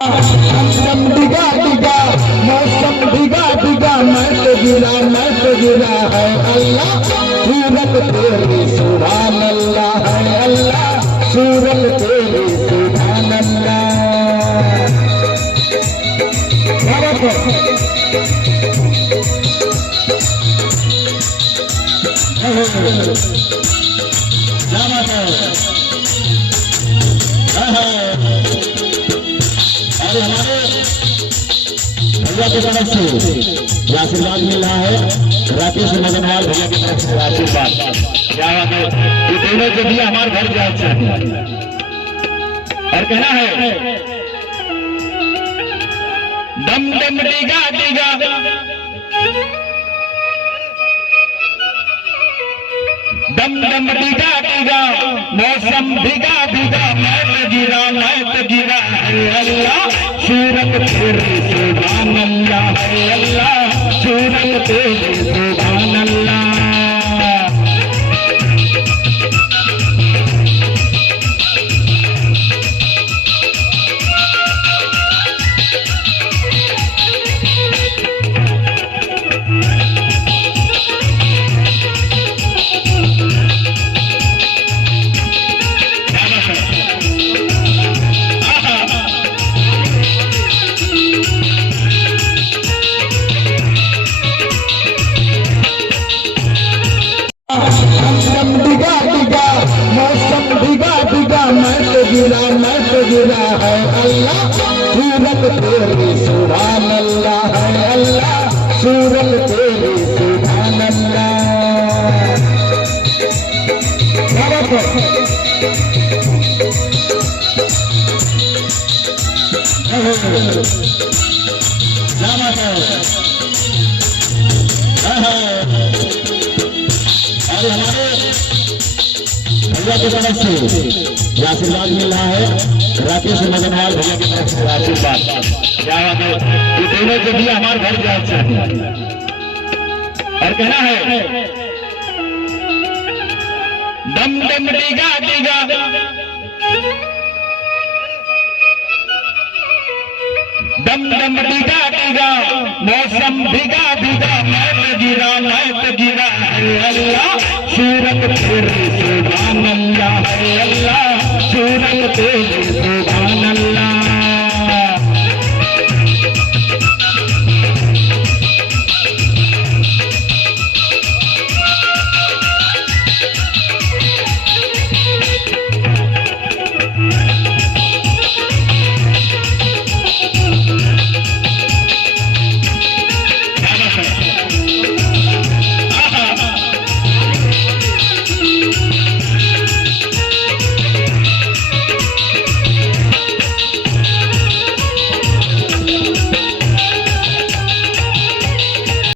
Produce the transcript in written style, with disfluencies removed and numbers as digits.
मौसम भीगा भीगा, मौसम भीगा भीगा, मैं तो गिरा है अल्लाह, सूरत तेरी सुभान अल्लाह है अल्लाह, सूरत तेरी सुभान अल्लाह। अरे हमारे भैया की तरफ से आशीर्वाद मिल रहा है, राकेश मगनवाल भैया की तरफ से आशीर्वाद। क्या बात है, ये दोनों के लिए हमारे घर जाना चाहिए और कहना है दम दम डिगा डिगा, दम दम डिगा डिगा, मौसम भीगा भीगा, मैं तो गिरा है अल्लाह, सूरत तेरी सुभान अल्लाह है अल्लाह, सूरत तेरी सुभान अल्लाह। मौसम भीगा भीगा, मौसम भीगा भीगा, मैं तो गिरा है अल्लाह, सूरत तेरी सुभान अल्लाह है अल्लाह, सूरत तेरी सुभान अल्लाह। अरे हमारे भैया की तरफ से आशीर्वाद मिल रहा है, राकेश मगनवाल भैया की तरफ से आशीर्वाद। क्या बात है, ये दोनों के लिए हमारे घर जाना चाहिए और कहना है दम दम डिगा डिगा, दम दम डिगा डिगा, मौसम भीगा भीगा, मैं तो गिरा है अल्लाह, सूरत तेरी सुभान अल्लाह है अल्लाह, सूरत तेरी सुभान अल्लाह।